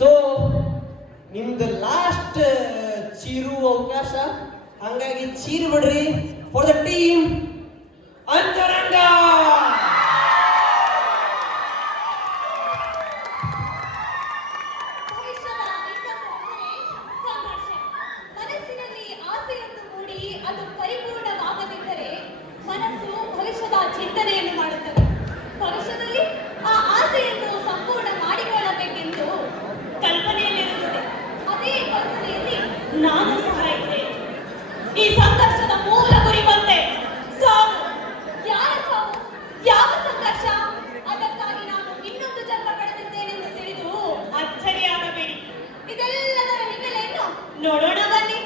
So ನಿಮ್ದು last ಚೀರು ಅವಕಾಶ. ಹಂಗಾಗಿ ಚೀರು ಬಿಡ್ರಿ. ಫಾರ್ ದ ಟೀಮ್ ಅಂತರಂಗ ನೋಡೋಣ ಬನ್ನಿ.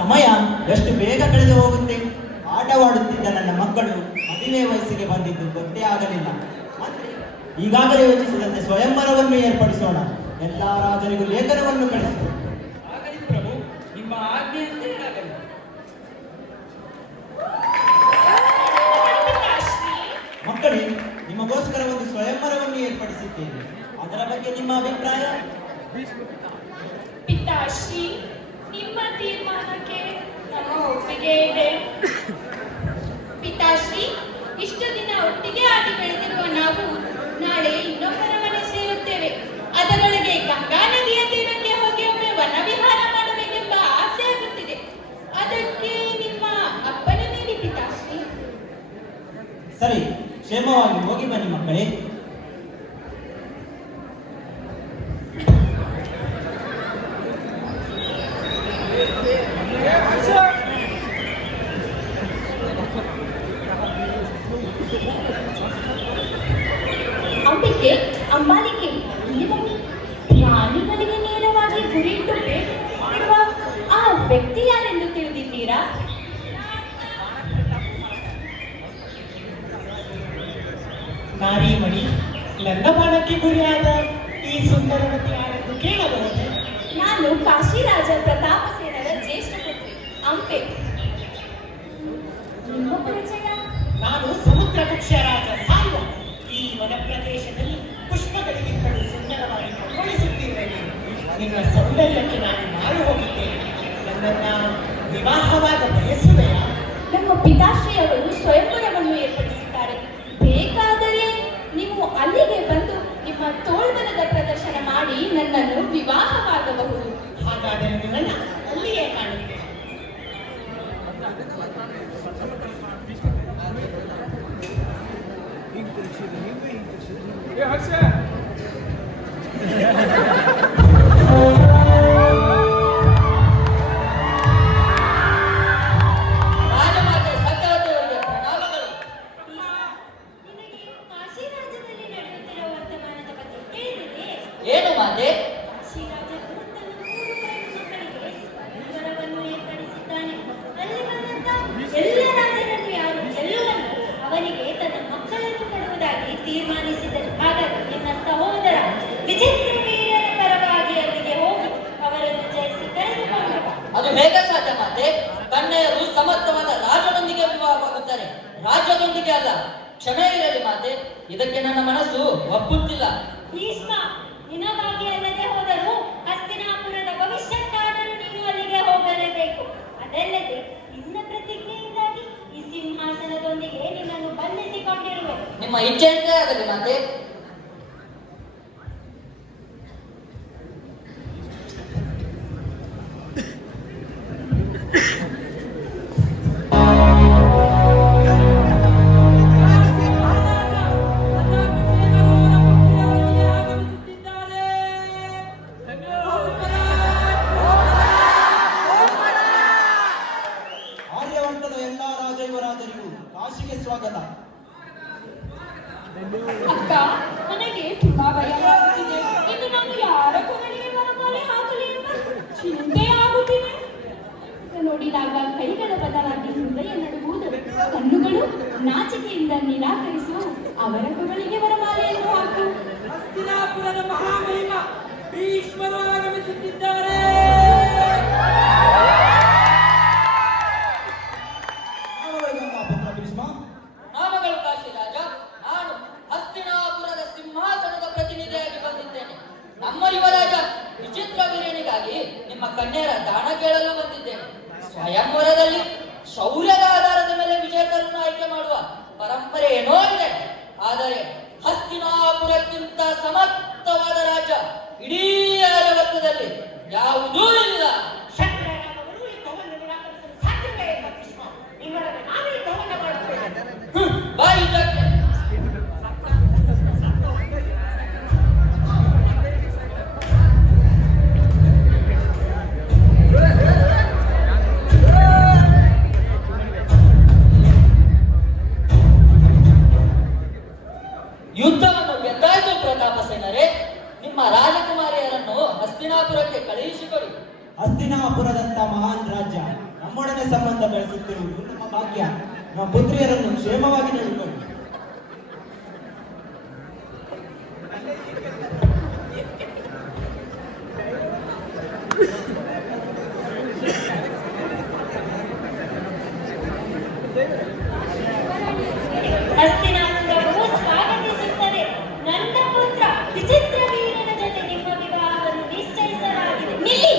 ಸಮಯ ಎಷ್ಟು ಬೇಗ ಕಳೆದು ಹೋಗುತ್ತೆ? ಆಟವಾಡುತ್ತಿದ್ದ ನನ್ನ ಮಕ್ಕಳು ಮದುವೆ ವಯಸ್ಸಿಗೆ ಬಂದಿದ್ದು ಗೊತ್ತೇ ಆಗಲಿಲ್ಲ. ಈಗಾಗಲೇ ಯೋಚಿಸಿದಂತೆ ಸ್ವಯಂವರವನ್ನು ಏರ್ಪಡಿಸೋಣ. ಎಲ್ಲಾ ರಾಜರಿಗೂ ಲೇಖನವನ್ನು ಕಳಿಸು ಆಗಲಿ ಪ್ರಭು ನಿಮ್ಮ ಆಜ್ಞೆಯಂತೆ ಆಗಲಿ ಮಕ್ಕಳೇ ನಿಮಗೋಸ್ಕರ ಒಂದು ಸ್ವಯಂವರವನ್ನು ಏರ್ಪಡಿಸಿದ್ದೇನೆ ಅದರ ಬಗ್ಗೆ ನಿಮ್ಮ ಅಭಿಪ್ರಾಯ ಪಿತಾಶ್ರೀ ನಿಮ್ಮ ತೀರ್ಮಾನಕ್ಕೆ ನಮ್ಮ ಒಪ್ಪಿಗೆ ಇದೆ ಪಿತಾಶ್ರೀ ಇಷ್ಟು ದಿನ ಒಟ್ಟಿಗೆ ಆಗಿ ಬೆಳೆದಿರುವ ನಾವು ನಾಳೆ ಇನ್ನೊಬ್ಬರ ಮನೆ ಸೇರುತ್ತೇವೆ. ಅದರೊಳಗೆ ಗಂಗಾ ನದಿಯ ತೀರಕ್ಕೆ ಹೋಗಿ ಒಮ್ಮೆ ವನವಿಹಾರ ಮಾಡಬೇಕೆಂಬ ಆಸೆ ಆಗುತ್ತಿದೆ. ಅದಕ್ಕೆ ನಿಮ್ಮ ಅಪ್ಪನ ನೀಡಿ ಪಿತಾಶ್ರೀ. ಸರಿ ಕ್ಷೇಮವಾಗಿ ಹೋಗಿ ಬನ್ನಿ ಮಕ್ಕಳೇ ಅಂಬಿಕೆ ಅಂಬಾಲಿಕೆ ಇಲ್ಲಿ ಬನ್ನಿ ಪ್ರಾಣಿಗಳಿಗೆ ನೇರವಾಗಿ ಇರುವ ಆ ವ್ಯಕ್ತಿ ಯಾರೆಂದು ತಿಳಿದಿದ್ದೀರಾ? ನಾರಿಮಣಿ ನನ್ನ ಬಾಣಕ್ಕೆ ಗುರಿಯಾದ ಈ ಸುಂದರವತಿ ಯಾರೆಂದು ಕೇಳಬಹುದೇ? ನಾನು ಕಾಶಿರಾಜ ಪ್ರತಾಪ ಸೇನರ ಜ್ಯೇಷ್ಠ ಪುತ್ರಿ ಅಂಬೆ ನಿಮ್ಮ ಪರಿಚಯ? ನಾನು ಸಮುದ್ರ ರಾಜ ಸಾಲ್ವ. ಈ ವನ ನಿನ್ನ ಸೌಂದರ್ಯಕ್ಕೆ ನಾನು ಮಾರು ಹೋಗಿದ್ದೇನೆ. ನನ್ನನ್ನ ವಿವಾಹವಾದ ಬಯಸುವೆಯ? ನಮ್ಮ ಪಿತಾಶ್ರೀಯವರು ಸ್ವಯಂವರವನ್ನು ಏರ್ಪಡಿಸಿದ್ದಾರೆ. ಬೇಕಾದರೆ ನೀವು ಅಲ್ಲಿಗೆ ಬಂದು ನಿಮ್ಮ ತೋಳ್ಬಲದ ಪ್ರದರ್ಶನ ಮಾಡಿ ನನ್ನನ್ನು ವಿವಾಹವಾಗಬಹುದು. ಹಾಗಾದರೆ ನಿನ್ನನ್ನು ಅಲ್ಲಿಯೇ ಕಾಣುತ್ತೇನೆ. ರಾಜಮಾತೆ ತೀರ್ಮಾನಿಸಿದರು. ಹಾಗೆ ನಿಮ್ಮ ಸಹೋದರ ವಿಚಿತ್ರ ವೀರನ ಪರವಾಗಿ ಅಲ್ಲಿಗೆ ಹೋಗಿ ಅವರನ್ನು ಜಯಿಸಿ ಕರೆದುಕೊಂಡು ಅದು ಹೇಗೆ ಸಾಧ್ಯ ಮಾತೆ? ಕನ್ಯೆಯರು ಸಮರ್ಥವಾದ ರಾಜನೊಂದಿಗೆ ವಿವಾಹವಾಗುತ್ತಾರೆ. ರಾಜ್ಯದೊಂದಿಗೆ ಅಲ್ಲ ಕ್ಷಮೆ ಇರಲಿ ಮಾತೆ. ಇದಕ್ಕೆ ನನ್ನ ಮನಸ್ಸು ಒಪ್ಪುತ್ತಿಲ್ಲ. ಭೀಷ್ಮ ನಿನಗಾಗಿ ಅಲ್ಲದೆ ಹೋದರೂ ಹಸ್ತಿನಾಪುರದ ಭವಿಷ್ಯಕ್ಕಾದರೂ ನೀನು ಅಲ್ಲಿಗೆ ಹೋಗಲೇಬೇಕು ಅದಲ್ಲದೆ ನಿನ್ನ ಪ್ರತಿಜ್ಞೆಯಿಂದಾಗಿ ಈ ಸಿಂಹಾಸನದೊಂದಿಗೆ ನಿನ್ನನ್ನು ಬಂಧಿಸಿಕೊಂಡಿರುವೆ ನಿಮ್ಮ ಇಚ್ಛೆಯಂತೆ ಆಗಲಿ ಮಾತೆ. ಆರ್ಯವಂತದ ಎಲ್ಲಾ ರಾಜ ಯುವರಾಜರಿಗೂ ಕಾಶಿಗೆ ಸ್ವಾಗತ. ಅಕ್ಕ ನನಗೆ ತುಂಬಾ ಭಯವಾಗುತ್ತಿದೆ ಇನ್ನು ನಾನು ಯಾರ ಕೊರಳಿಗೆ ಬರಮಾಲೆ ಹಾಕಲಿ ಎಂಬ ಚಿಂತೆ ಆಗುತ್ತಿದೆ. ನೋಡಿದಾಗ ಕೈಗಳ ಬದಲಾಗಿ ಹೃದಯ ನಡುವುದು. ಕಣ್ಣುಗಳು ನಾಚಿಕೆಯಿಂದ ನಿರಾಕರಿಸು ಅವರ ಕೊರಳಿಗೆ ಬರಮಾಲೆಯನ್ನು ಹಾಕು. ಹಸ್ತಿನಾಪುರದ ಮಹಾಮಹಿಮ ಭೀಷ್ಮರು ಮಾಡುತ್ತೇವೆ ಯಾವುದೂ ಇಲ್ಲ. ಯುದ್ಧವನ್ನು ಗೆದ್ದಾಯ್ತು ಪ್ರತಾಪ ಸೇನರೇ. ನಿಮ್ಮ ರಾಜಕುಮಾರಿಯರನ್ನು ಹಸ್ತಿನಾಪುರಕ್ಕೆ ಕಳುಹಿಸಿಕೊಡಿ. ಹಸ್ತಿನಾಪುರದಂತ ಮಹಾನ್ ರಾಜ್ಯ ನಮ್ಮೊಡನೆ ಸಂಬಂಧ ಬೆಳೆಸುತ್ತಿರುವುದು ನಮ್ಮ ಭಾಗ್ಯ. ನಮ್ಮ ಪುತ್ರಿಯರನ್ನು ಕ್ಷೇಮವಾಗಿ ನೋಡಿಕೊಳ್ಳಿ ಹಸ್ತಿನಾಪುರವು ಸ್ವಾಗತಿಸುತ್ತದೆ ನನ್ನ ಪುತ್ರ ವಿಚಿತ್ರ ವೀರನ ಜೊತೆ ನಿಮ್ಮ ವಿವಾಹವನ್ನು ನಿಶ್ಚಯಿಸಲಾಗಿದೆ ನಿಲ್ಲಿ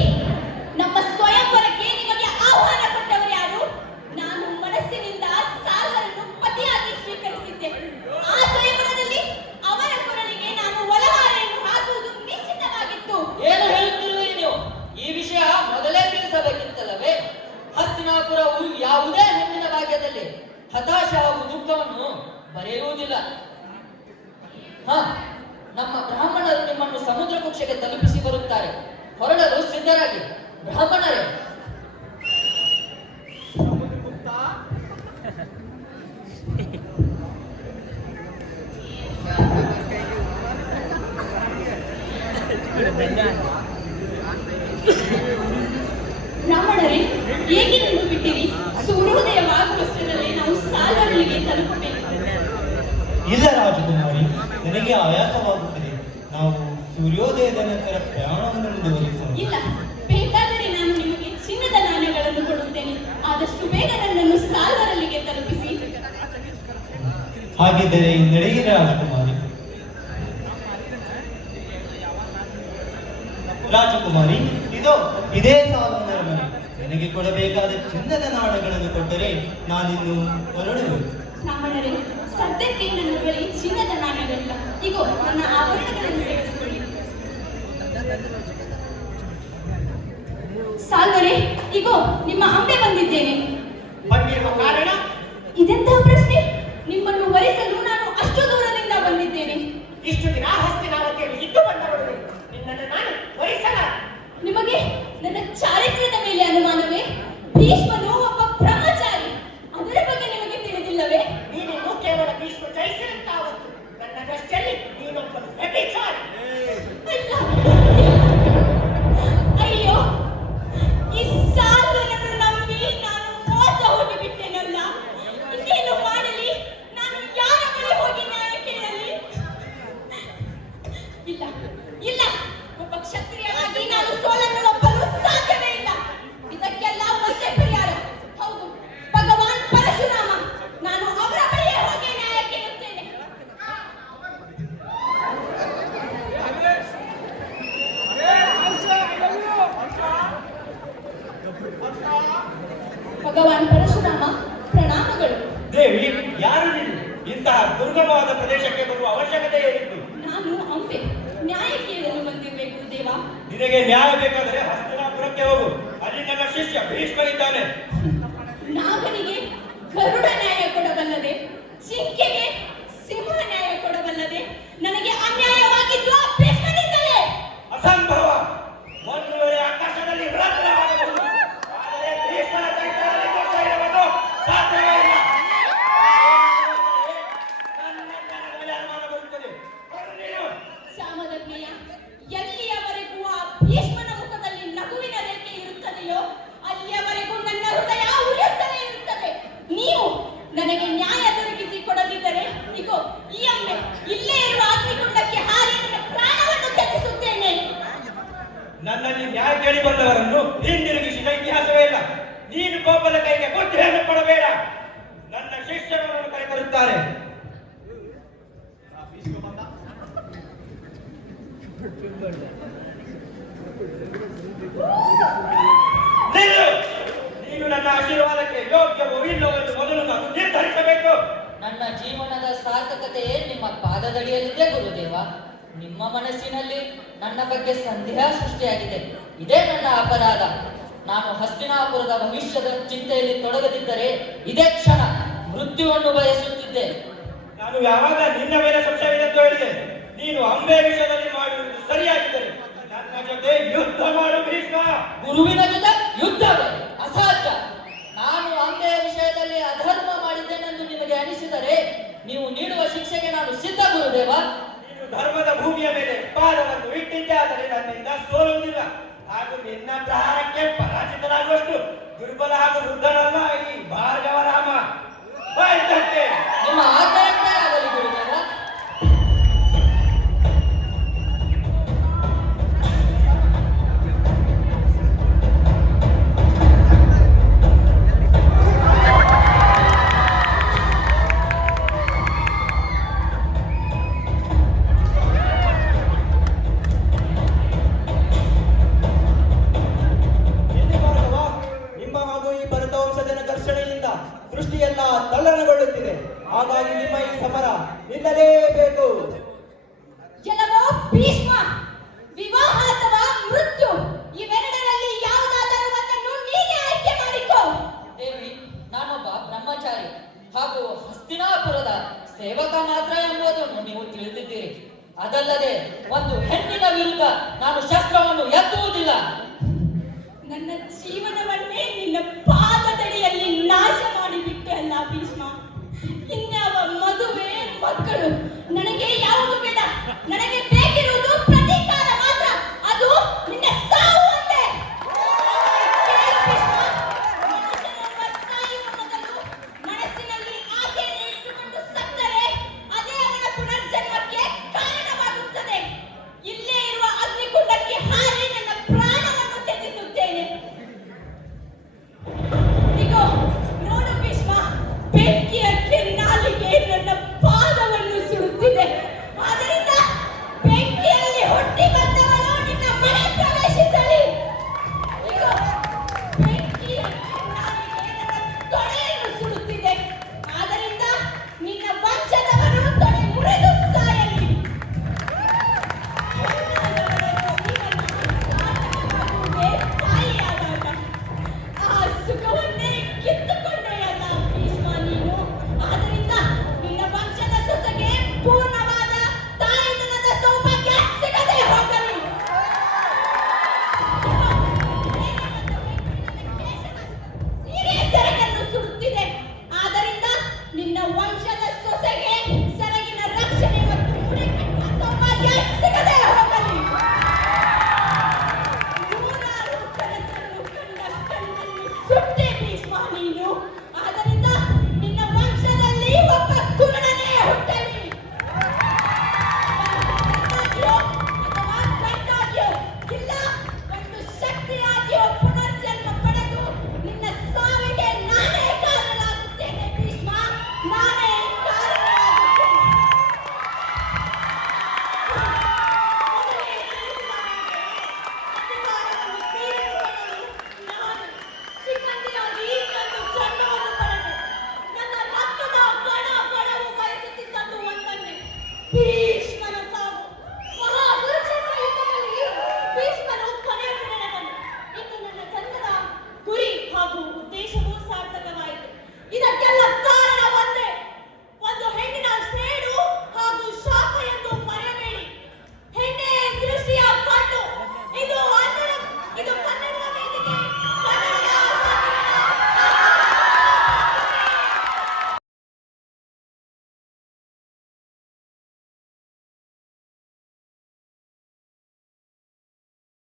ನಮ್ಮ ಸ್ವಯಂವರಕ್ಕೆ ನಿಮಗೆ ಆಹ್ವಾನ ಕೊಟ್ಟವರು ಯಾರು ನಾನು ಮನಸ್ಸಿನಿಂದ ಸಾಲ್ವರನ್ನು ಪತಿಯಾಗಿ ಸ್ವೀಕರಿಸಿದ್ದೆ ಆ ಸ್ವಯಂವರದಲ್ಲಿ ಅವರ ಕೊರಳಿಗೆ ನಾನು ಒಲವಾರೆಯನ್ನು ಹಾಕುವುದು ನಿಶ್ಚಿತವಾಗಿತ್ತು ಏನು ಹೇಳುತ್ತಿರುವಿರಿ ನೀವು ಈ ವಿಷಯ ಮೊದಲೇ ತಿಳಿಸಬೇಕಿತ್ತಲ್ಲವೇ ಹಸ್ತಿನಾಪುರವು ಯಾವುದೇ ಹೆಣ್ಣಿನ ಭಾಗ್ಯದಲ್ಲಿ ಹತಾಶ ಹಾಗೂ ದುಃಖವನ್ನು ಬರೆಯುವುದಿಲ್ಲ. ಹ ನಮ್ಮ ಬ್ರಾಹ್ಮಣರು ನಿಮ್ಮನ್ನು ಸಮುದ್ರ ಕಕ್ಷೆಗೆ ತಲುಪಿಸಿ ಬರುತ್ತಾರೆ. ಹೊರಡಲು ಸಿದ್ಧರಾಗಿ. ಬ್ರಾಹ್ಮಣರೇ ಇಲ್ಲ ರಾಜಕುಮಾರಿ ನನಗೆ ಆಯಾಸವಾಗುತ್ತದೆ. ನಾವು ಸೂರ್ಯೋದಯದ ನಂತರ ಪ್ರಯಾಣವನ್ನು ಮುಂದುವರಿಸೋಣ ಇಲ್ಲ. ಬೇಕಾದರೆ ನಾನು ನಿಮಗೆ ಚಿನ್ನದ ನಾಣ್ಯಗಳನ್ನು ಕೊಡುತ್ತೇನೆ. ಆದಷ್ಟು ಬೇಗ ನನ್ನನ್ನು ಸಾಲ್ವರಲ್ಲಿಗೆ ತಲುಪಿಸಿ. ಹಾಗಿದ್ದರೆ ನಡೆಯಿರಿ ರಾಜಕುಮಾರಿ. ರಾಜಕುಮಾರಿ ಇದೋ ಇದೇ ಸಾಲುವುದರ ಮನೆ. ನನಗೆ ಕೊಡಬೇಕಾದ ಚಿನ್ನದ ನಾಣಗಳನ್ನು ಕೊಟ್ಟರೆ ನಾನಿನ್ನು ಹೊರಡುವೆ ಸದ್ಯಕ್ಕೆ ನನ್ನ ಬಳಿ ಚಿನ್ನದ ನಾಣ್ಯಗಳಿಲ್ಲ. ಇಗೋ ನನ್ನ ಆಭರಣಗಳನ್ನು ತೆಗೆದುಕೊಳ್ಳಿ ಸಾಲ್ವರೇ ಇಗೋ ನಿಮ್ಮ ಅಂಬೆ ಬಂದಿದ್ದೇನೆ. ಬಂದಿರುವ ಕಾರಣ? ಇದೆಂತಹ ಪ್ರಶ್ನೆ? ನಿಮ್ಮನ್ನು ವರಿಸಲು ನಾನು ಅಷ್ಟು ದೂರದಿಂದ ಬಂದಿದ್ದೇನೆ. ಇಷ್ಟು ದಿನ ಹಸ್ತಿನಾವತಿಯಲ್ಲಿ ಇದ್ದು ಬಂದವರು ನಿನ್ನನ್ನು ನಾನು ವರಿಸಲ ನಿಮಗೆ ನನ್ನ ಚಾರಿತ್ರ್ಯದ ಮೇಲೆ ಅನುಮಾನವೇ? ಭೀಷ್ಮನು вообще тряпка. ನಿನಗೆ ನ್ಯಾಯ ಬೇಕಾದರೆ ಹಸ್ತಿನಾಪುರಕ್ಕೆ ಹೋಗು. ಅಲ್ಲಿ ನನ್ನ ಶಿಷ್ಯ ಭೀಷ್ಮರಿದ್ದಾನೆ. ನಾಗನಿಗೆ ಗರುಡ ನ್ಯಾಯ ಕೊಡಬಲ್ಲದೆ ಸಿಂಹ ನ್ಯಾಯ ಕೊಡಬಲ್ಲದೆ, ನನಗೆ ಅನ್ಯಾಯವಾಗಿದ್ದು ಇರ್ತಾರೆ ನೀನು ನನ್ನ ಆಶೀರ್ವಾದಕ್ಕೆ ಯೋಗ್ಯವೋ ಇಲ್ಲವೆಂದು ಮೊದಲು ನಾನು ನಿರ್ಧರಿಸಬೇಕು. ನನ್ನ ಜೀವನದ ಸಾರ್ಥಕತೆ ನಿಮ್ಮ ಪಾದದಡಿಯಲ್ಲಿದೆ, ಗುರುದೇವ. ನಿಮ್ಮ ಮನಸ್ಸಿನಲ್ಲಿ ನನ್ನ ಬಗ್ಗೆ ಸಂದೇಹ ಸೃಷ್ಟಿಯಾಗಿದೆ. ಇದೇ ನನ್ನ ಅಪರಾಧ. ನಾನು ಹಸ್ತಿನಾಪುರದ ಭವಿಷ್ಯದ ಚಿಂತೆಯಲ್ಲಿ ತೊಡಗದಿದ್ದರೆ ಇದೇ ಕ್ಷಣ. ಮೃತ್ಯುವನ್ನು ಬಯಸುತ್ತಿದ್ದೆ. ನಾನು ಯಾವಾಗ ನಿನ್ನ ಮೇಲೆ ಸಂಶಯವಿದೆ ಅಂತ ಹೇಳಿದೆ ನೀನು ಅಂಬೆ ವಿಷಯದಲ್ಲಿ ಮಾಡುವುದು ಸರಿಯಾಗಿದ್ದರೆ ನನ್ನ ಜೊತೆ ಯುದ್ಧ ಮಾಡು ಭೀಷ್ಮ ಗುರುವಿನ ಜೊತೆ ಯುದ್ಧ ಅಸಾಧ್ಯ. ನಾನು ಅಂಬೆಯ ವಿಷಯದಲ್ಲಿ ಅಧರ್ಮ ಮಾಡಿದ್ದೇನೆಂದು ನಿಮಗೆ ಅನಿಸಿದರೆ ನೀವು ನೀಡುವ ಶಿಕ್ಷೆಗೆ ನಾನು ಸಿದ್ಧ ಗುರುದೇವ. ನೀನು ಧರ್ಮದ ಭೂಮಿಯ ಮೇಲೆ ಪಾದವನ್ನು ಇಟ್ಟಿದ್ದೆ ಆದರೆ ನನ್ನಿಂದ ಸೋಲುವುದಿಲ್ಲ. ಹಾಗೂ ನಿನ್ನ ಪ್ರಹಾರಕ್ಕೆ ಪರಾಜಿತನಾಗುವಷ್ಟು ದುರ್ಬಲ ಹಾಗೂ ವೃದ್ಧರಲ್ಲ ಈ ಭಾರ್ಗವ ರಾಮ ಆಯ್ತಂತೆ ನಿಮ್ಮ ಆಜ್ಞೆಯಂತೆ ಹಾಗಾಗಿ ನಿಮ್ಮ ಈ ಸಮರ ನಿಲ್ಲಲೇಬೇಕು. ಕೆಲವೋ ಭೀಷ್ಮ ವಿವಾಹ ಅಥವಾ ಮೃತ್ಯು ಇವೆರಡರಲ್ಲಿ ಯಾವುದಾದರೂ ಒಂದನ್ನು ನೀನೆ ಆಯ್ಕೆ ಮಾಡಿಕೋ. ದೇವಿ ನಾನೊಬ್ಬ ಬ್ರಹ್ಮಚಾರಿ ಹಾಗೂ ಹಸ್ತಿನಾಪುರದ ಸೇವಕ ಮಾತ್ರ ಎಂಬುದನ್ನು ನೀವು ತಿಳಿದಿದ್ದೀರಿ. ಅದಲ್ಲದೆ ಒಂದು ಹೆಣ್ಣಿನ ವಿರುದ್ಧ ನಾನು ನಿನ್ನ